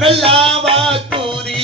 உள்ளமெல்லாம் வாக்குதி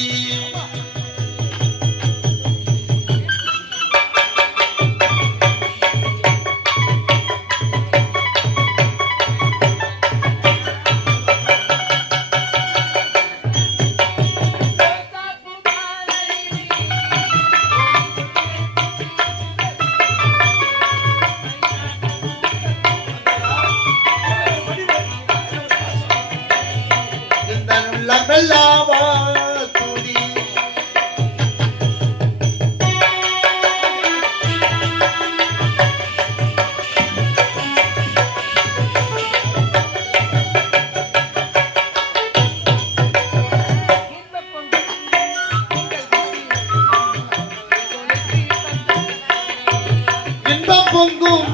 பொங்கும்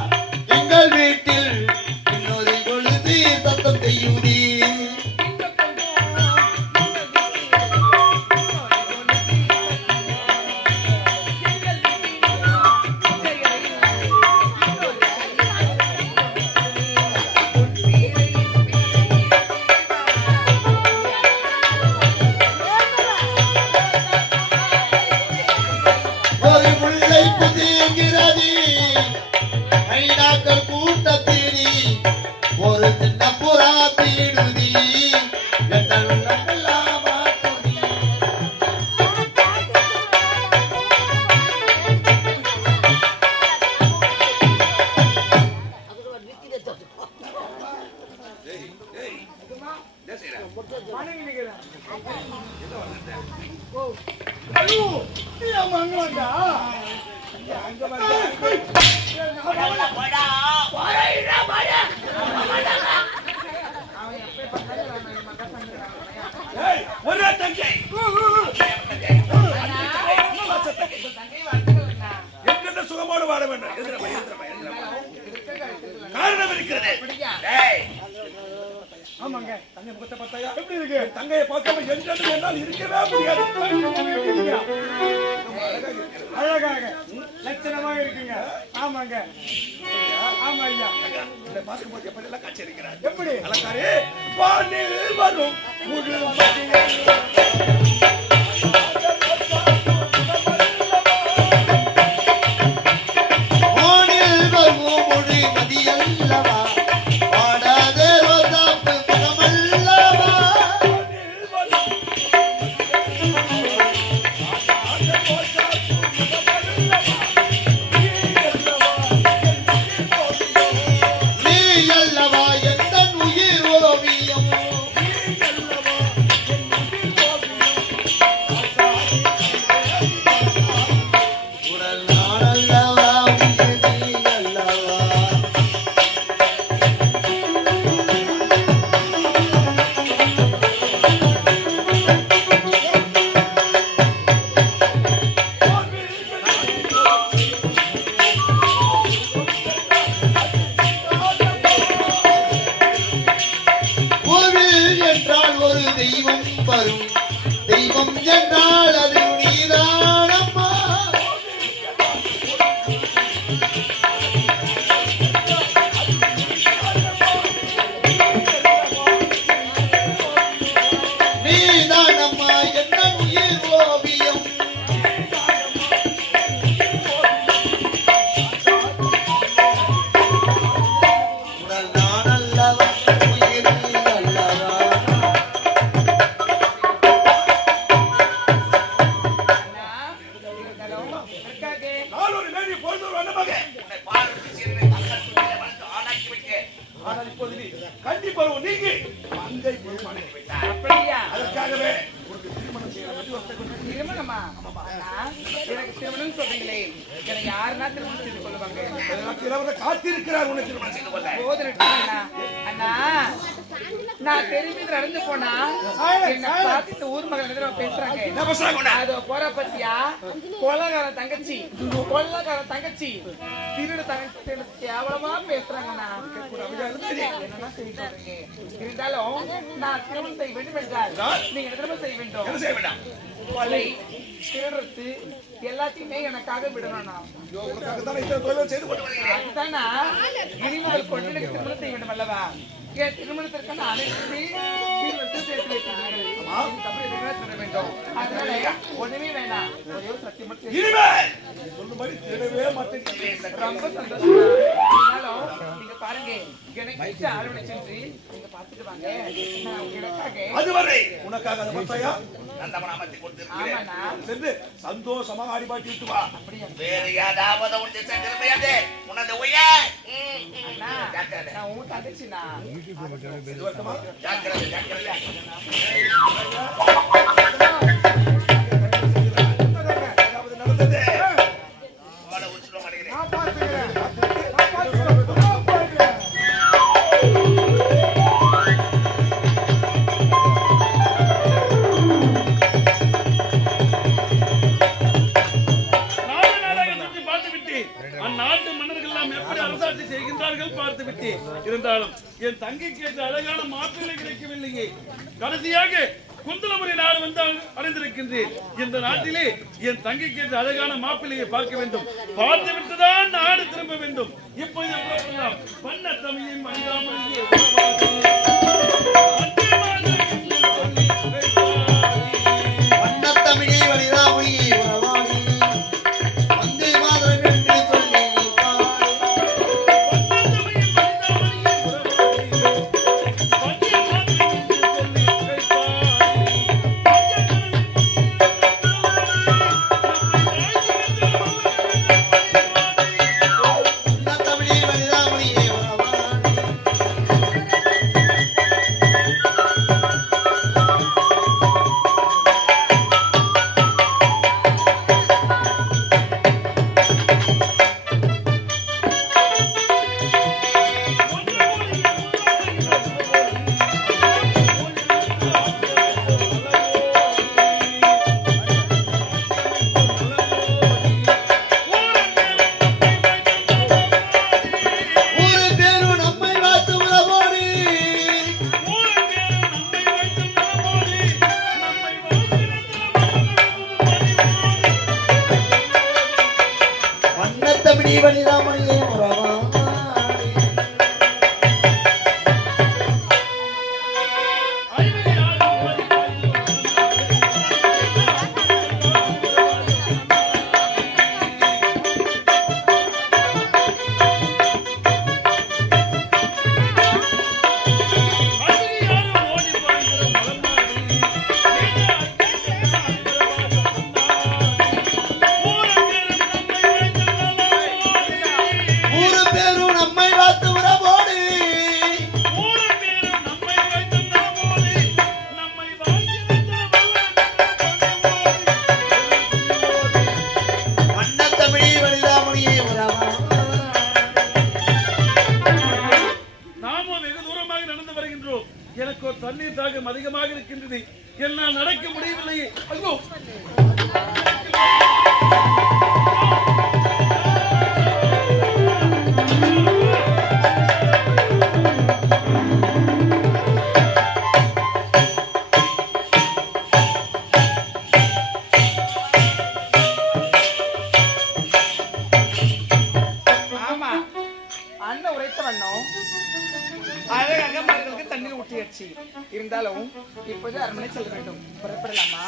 எங்கள் வீட்டில் இன்னொரு பொழுது சத்தம் செய்யுதே ஒரு முல்லை புதியங்கிறது கூட்டத்திரி ஒரு சின்ன புறா தீடுதி சுகமோடு வாழ வேண்டும் காரணம் இருக்கிறது. ஆமாங்க, தங்கை முகத்தை பார்த்தாயா எப்படி இருக்கு? தங்கையை பார்க்காம என்றென்று என்னால் இருக்கவே முடியாது. அழகாக லட்சணமாக இருக்குங்க. ஆமாங்க, ஆமா ஐயா. இதை பார்க்கும்போது எப்படி எல்லாம் காட்சி அளிக்கிறார். எப்படி அலங்காரி வானில் வரும் முழு தெய்வம் வரும். தெய்வம் என்றால் அது நீதானம்மா. நீதானம்மா என்ன உயிர் ஓவியம். உடல் நான் அல்லவா உயிர் அல்லவா. நான் தெரிஞ்சு நடந்து போனா என்ன பார்த்து ஊர் மகள் பேசுறாங்க. அது போற பத்தியா கொள்ளக்கார தங்கச்சி திருடு தங்கச்சி கேவலமா பேசுறாங்க. என்னன்னா செய்ய இருந்தாலும் நான் திருமணம் செய்ய வேண்டும் என்றால் நீங்க திருமணம் செய்ய வேண்டும். கொலை திருடுறது எல்லாத்தையுமே எனக்காக விடணும். அதுதானா இனிமேல் கொண்டு எனக்கு திருமணம் செய்ய வேண்டும் அல்லவா? என் திருமணத்திற்கான அனைத்து சேர்த்து வைக்கிறார்கள். அதனால ஒண்ணுமே வேணாம். ஒரே ஒரு சத்தியம் மட்டும் ரொம்ப சந்தோஷம். நீங்க பாருங்க, எனக்கு ஆளுநர் சென்று நீங்க பாத்துட்டு வாங்க. அதுவரை உனக்காக அதை பார்த்தாயா? சந்தோஷமா ஆடி பாட்டி விட்டு வா. வேற ஏதாவது ஒன்று செஞ்சிருப்பையாதே உனது உய நான் உன் தங்கச்சினா ஜாக்கிரதை ஜாக்கிரதை நடந்தது அவளை உச்சில மாட்டேங்கிறேன். நான் பார்த்துக்கிறேன். அந்நாட்டு மன்னர்கள் எல்லாம் எப்படி அரசாட்சி செய்கின்றார்கள் பார்த்து விட்டு இருந்தாலும் என் தங்கைக்கு ஏற்ற அழகான மாப்பிள்ளை கிடைக்கவில்லையே. கடைசியாக குந்தலமுறை நாடு வந்து அடைந்திருக்கின்றேன். இந்த நாட்டிலே என் தங்கைக்கு ஏற்ற அழகான மாப்பிள்ளையை பார்க்க வேண்டும். பார்த்து விட்டுதான் நாடு திரும்ப வேண்டும். இப்போது பண்ண தமிழின் மனிதாமணியே தமிழே வலிதாமொழியே உறவாடி வந்தே மாதரம் என்று சொல்லி தமிழே வலிதாமொழியே உறவாடி ஊரு பேரு நம்மை வாத்து உறவோடி வண்ணத்தமிழே வலிதாமொழியே உறவாடி ஊரு பேரு நம்மை வாத்து உறவோடி வண்ணத்தமிழே வலிதாமொழியே உறவாடி நாமும் வெகு தூரமாக நடந்து வருகின்றோம். எனக்கு ஒரு தண்ணீர் தாகம் அதிகமாக இருக்கின்றது. என்னால் நடக்க முடியவில்லையே. ஐயோ, ஆமா, அண்ணன் உரைத்த வண்ணம் அழகாக மரங்களுக்கு தண்ணீர் ஊற்றியாச்சு. இருந்தாலும் இப்போது அரண்மனை செல்ல வேண்டும். புறப்படலாமா?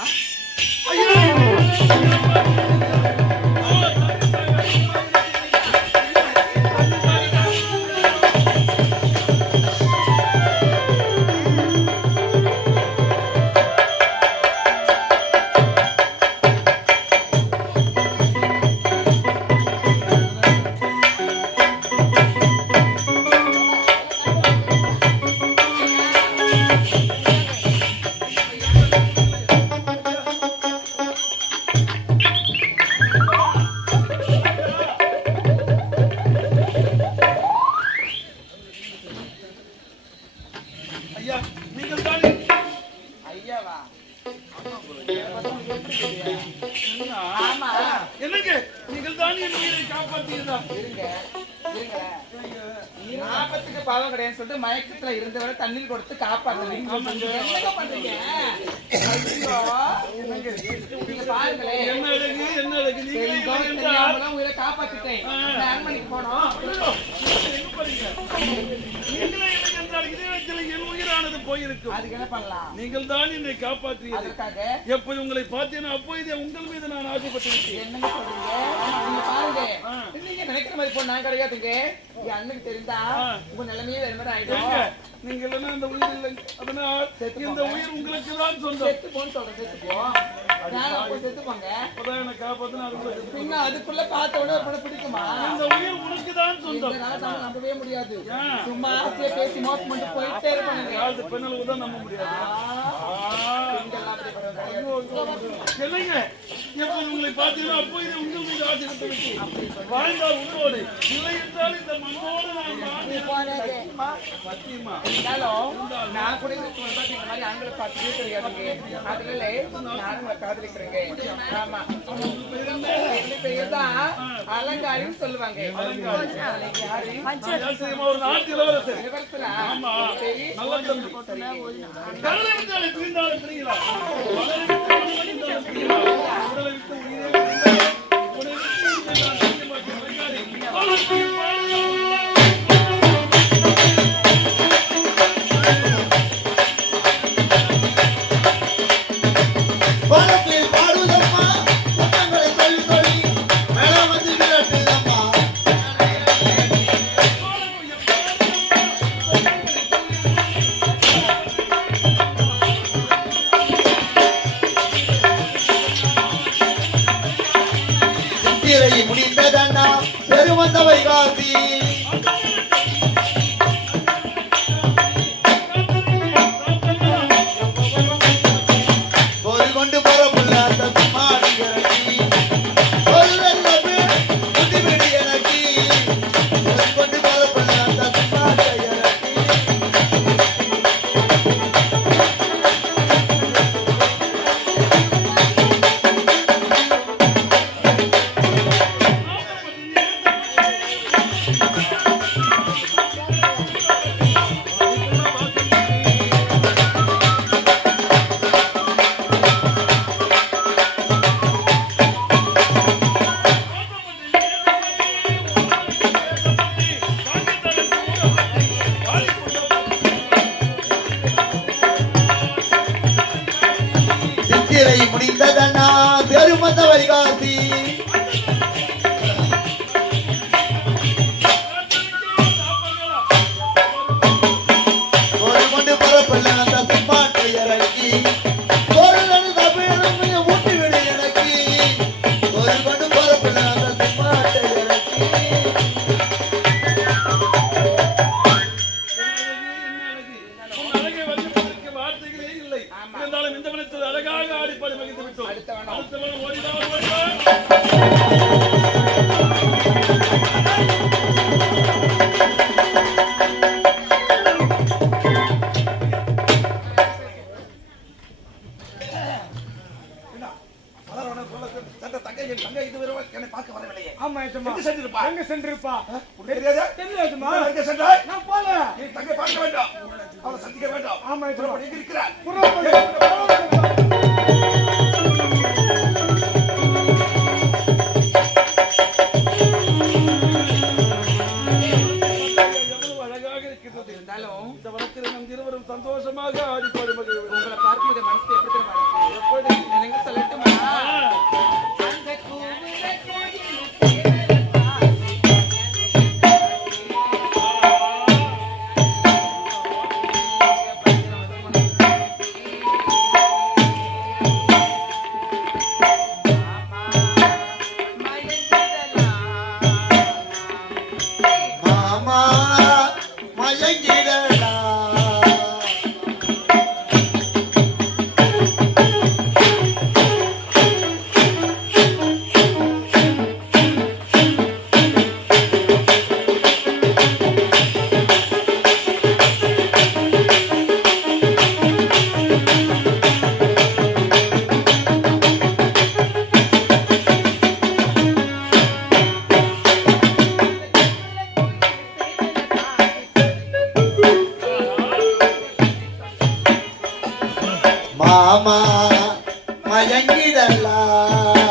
ஐயா, நீங்கள் தான் ஐயாவா? ஆமா. என்னங்க, நீங்கள் தான் என் உயிரை காப்பாற்றியதா? இருங்க இருங்க. ஆபத்துக்கு பாவம் கிடையாதுன்னு சொல்லிட்டு மயக்கத்துல இருந்தவரை தண்ணீர் கொடுத்து காப்பாத்துறீங்க. என்னங்க பண்றீங்க? ஐயோ, நீங்க பாருங்களேன். என்ன அழகு, என்ன அழகு. நீங்களே தெரிஞ்சோ இல்லை என்றால் தெரியாமலும் உயிரை காப்பாத்திட்டேன். இந்த அரண்மனைக்கு போனோம். எங்க போறீங்க? நீங்களே இல்லை என்றால் இதயத்தில் என் உயிரானது போயிருக்கும். அதுக்கு என்ன பண்ணலாம்? நீங்கள் தான் என்னை காப்பாற்றியது. அதற்காக எப்போது உங்களை பார்த்தேனோ அப்போதே உங்கள் மீது நான் ஆசைப்பட்டு விட்டேன். என்னங்க சொல்றீங்க? நீங்க பாருங்க, நீங்க நினைக்கிற மாதிரி பொண்ணு நான் கிடையாதுங்க. என் அண்ணனுக்கு தெரிந்தா உங்க நிலைமையே வேற மாதிரி ஆயிடும். ஏங்க, நீங்க இல்லைன்னா இந்த உயிர் இல்லை. அதனால் இந்த உயிர் உங்களுக்கு தான் சொந்தம். செத்து போன்னு சொல்றேன், செத்து போ. நான் போய் செத்து போங்க. அப்பதான் என்னை காப்பாத்தினா அதுக்குள்ள செத்து. பின்ன அதுக்குள்ள பார்த்த உடனே ஒரு படம் பிடிக்குமா? இந்த உயிர் உனக்கு தான் சொந்தம். இதனால நம்ம நம்பவே முடியாது. சும்மா ஆசையா பேசி மோசம் பண்ணிட்டு போயிட்டே இருப்பானுங்க. யாரு பெண்களுக்கு தான் நம்ப முடியாது. பெண்கள்லாம் அப்படி பண்ணுவாங்க. இல்லைங்க, எப்போது உங்களை பார்த்தீங்கன்னா அப்போதே உங்கள் மீது ஆசைப்பட்டு விட்டேன். வாழ்ந்தால் உங்களோடு, இல்லை என்றால் இந்த மண்ணோடு நான் சத்தியமா. இருந்தாலும் நான் கூட இந்த மாதிரி ஆண்களை பார்த்ததே தெரியாதுங்க. அதுல நானும் உங்களை காதலிக்கிறேங்க. ஆமா, ரெண்டு பேர் தான் அலங்காரின்னு சொல்லுவாங்க. யாரு? ஆச்சரியமா ஒரு நாட்டு இளவரசர். இளவரசரா? ஆமா, சரி. நல்ல தம்பி. கடலை விட்டாலே பிரிந்தாலும் பிரிங்களா? மலரை விட்டு மணிந்தாலும் பிரிங்களா? உடலை விட்டு உயிரே பிரிந்தாலும் உடலை விட்டு உயிரை நான் பிரிய மாட்டேன். அலங்காரி, வளர்ச்சி பாடுங்கள். வானத்தில் பாடுதம்மா முத்தங்களை தள்ளி தள்ளி மேல வந்து விரட்டுதம்மா. சித்திரை முடிந்ததண்ணா பெருமந்தவை காசி. ஒரு கொண்டு புறப்புள்ள அந்த மாடி இறக்கி ஒரு வெள்ளமே முதிவிடி இறக்கி ஒரு கொண்டு புறப்புள்ள அந்த மாட்டை இறக்கி. சித்திரை முடிந்ததண்ணா பெருமந்தவை காசி. ஒரு கொண்டு புறப்புள்ள அந்த மாட்டை இறக்கி ஒரு தமிழ் ஊட்டி விடு எனக்கு. ஒரு கொண்டு புறப்புள்ள அந்த மாட்டை இறக்கி. உன் அழகை வர்ணிப்பதற்கு வார்த்தைகளே இல்லை. இருந்தாலும் இந்த வனத்தில் அழகாக ஆடிப்பாடி மகிழ்ந்து விட்டோம். அடுத்தவன் ஓடிதான். தங்கை இதுவரை என்னை பார்க்க வரவில்லையே. ஆமா ஏற்றமா. எங்க சென்றிருப்பா? எங்க சென்றிருப்பா? உனக்கு தெரியாதா? தெரியாதுமா. எங்க சென்றாய்? நான் போல. நீ தங்கை பார்க்க வேண்டாம், அவளை சந்திக்க வேண்டாம். ஆமா ஏற்றமா. எங்க இருக்கிறார்? எவ்வளவு அழகாக இருக்கின்றது. இருந்தாலும் இந்த வனத்தில் நம் இருவரும் சந்தோஷமாக ஆடிப்பாடி மகிழ்வோம். உங்களை பார்க்கும்போது மனசு எப்படி தெரியுமா இருக்கு? எப்படி? என்னங்க சொல்லட்டுமா? அந்த கூவுற கோயிலுக்கு மாமா மயங்கிடடா. மாமா மயங்கிடலாம்